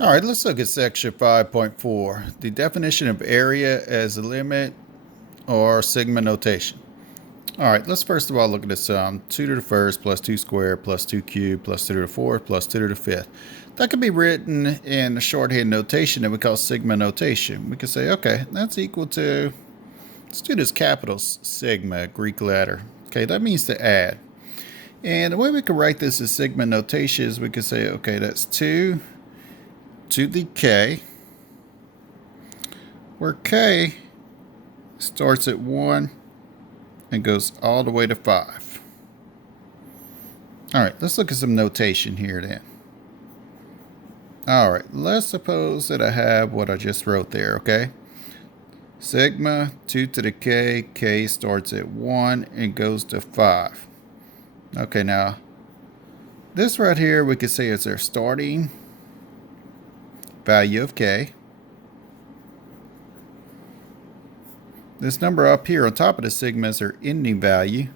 All right, let's look at section 5.4, the definition of area as a limit or sigma notation. All right, let's first of all look at the sum. 2 to the first plus 2 squared plus 2 cubed plus 2 to the fourth plus 2 to the fifth. That can be written in a shorthand notation that we call sigma notation. We could say, okay, that's equal to, let's do this capital sigma, Greek letter. Okay, that means to add. And the way we could write this as sigma notation is we could say, okay, that's 2 to the k, where k starts at 1 and goes all the way to 5. All right, let's look at some notation here then. All right, let's suppose that I have what I just wrote there, okay? Sigma 2 to the k starts at 1 and goes to 5. Okay, now this right here we could say is our starting value of k. This number up here on top of the sigma is our ending value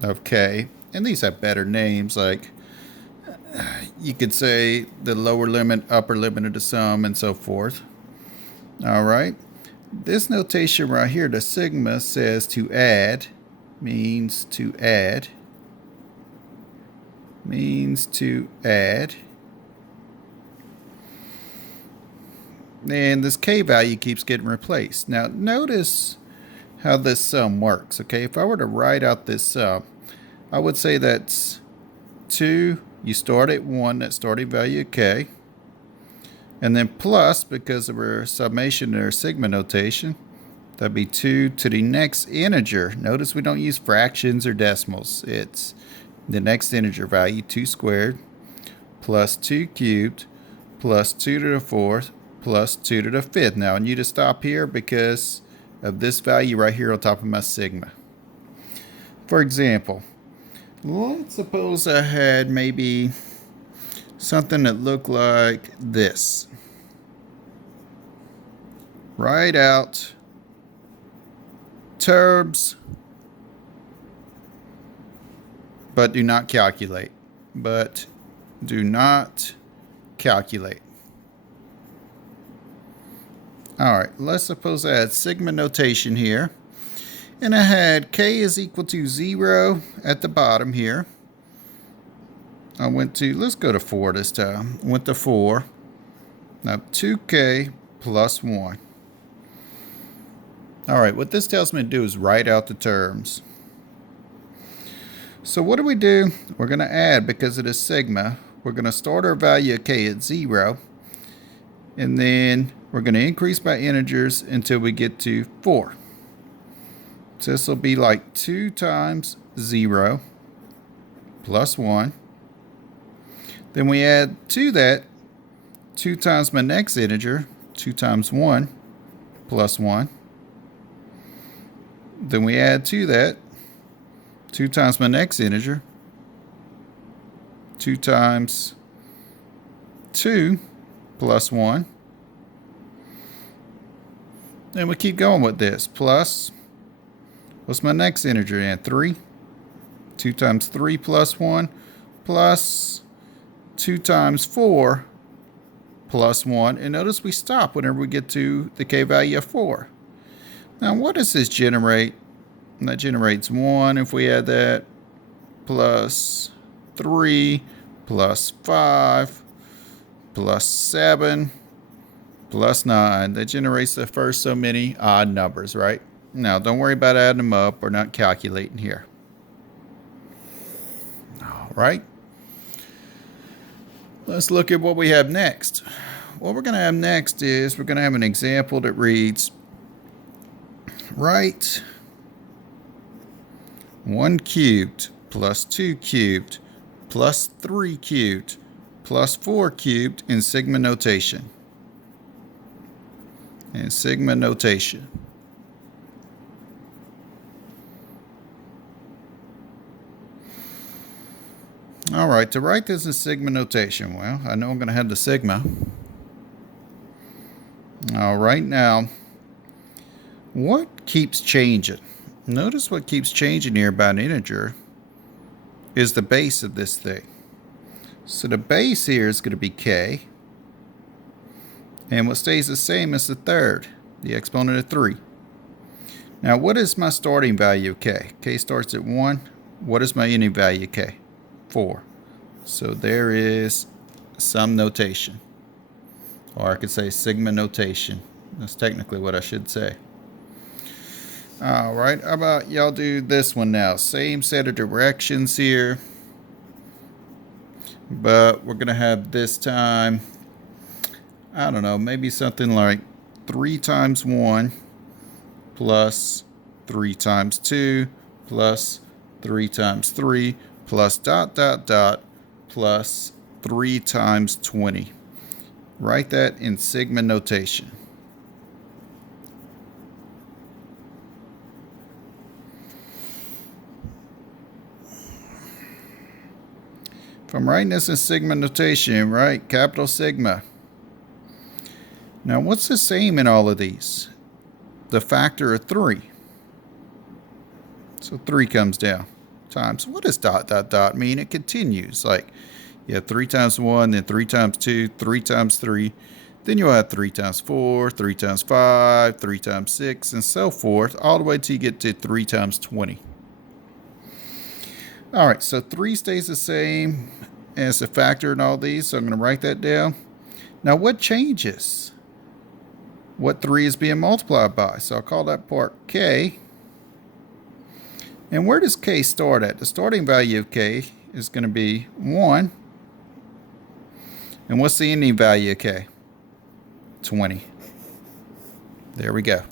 of k. And these have better names, like you could say the lower limit, upper limit of the sum, and so forth. All right. This notation right here, the sigma, says to add, means to add. And this k value keeps getting replaced. Now notice how this sum works, okay? If I were to write out this sum, I would say that's 2, you start at 1, that starting value of k, and then plus, because of our summation or sigma notation, that'd be 2 to the next integer. Notice we don't use fractions or decimals. It's the next integer value, 2 squared, plus 2 cubed, plus 2 to the fourth, plus 2 to the fifth. Now I need to stop here because of this value right here on top of my sigma. For example, let's suppose I had maybe something that looked like this. Write out terms, but do not calculate. All right, let's suppose I had sigma notation here. And I had k is equal to 0 at the bottom here. I went to, let's go to 4 this time. Went to 4. Now 2k plus 1. All right, what this tells me to do is write out the terms. So what do? We're going to add because of the sigma. We're going to start our value of k at 0. And then we're going to increase by integers until we get to 4. So this will be like 2 times 0 plus 1. Then we add to that 2 times my next integer, 2 times 1 plus 1. Then we add to that 2 times my next integer, 2 times 2 plus 1. And we keep going with this. Plus, what's my next integer in? 3. 2 times 3 plus 1 plus 2 times 4 plus 1. And notice we stop whenever we get to the k value of 4. Now what does this generate? And that generates 1 if we add that, plus 3, plus 5, plus 7, plus 9. That generates the first so many odd numbers, right? Now, don't worry about adding them up. We're not calculating here. All right. Let's look at what we have next. What we're going to have next is we're going to have an example that reads, write 1 cubed plus 2 cubed plus 3 cubed plus 4 cubed in sigma notation. All right, to write this in sigma notation, well, I know I'm going to have the sigma. All right, now, what keeps changing? Notice what keeps changing here by an integer is the base of this thing. So the base here is going to be k. And what stays the same is the third, the exponent of 3. Now what is my starting value of k? K starts at 1. What is my ending value of k? 4. So there is some notation. Or I could say sigma notation. That's technically what I should say. Alright, how about y'all do this one now? Same set of directions here. But we're going to have this time, I don't know, maybe something like 3 times 1 plus 3 times 2 plus 3 times 3 plus dot dot dot plus 3 times 20. Write that in sigma notation. If I'm writing this in sigma notation, right, capital sigma. Now what's the same in all of these? The factor of 3. So 3 comes down. Times, what does dot dot dot mean? It continues. Like, you have 3 times 1, then 3 times 2, 3 times 3. Then you'll have 3 times 4, 3 times 5, 3 times 6, and so forth, all the way till you get to 3 times 20. All right, so 3 stays the same as the factor in all these, so I'm going to write that down. Now, what changes? What 3 is being multiplied by? So I'll call that part k. And where does k start at? The starting value of k is going to be 1. And what's the ending value of k? 20. There we go.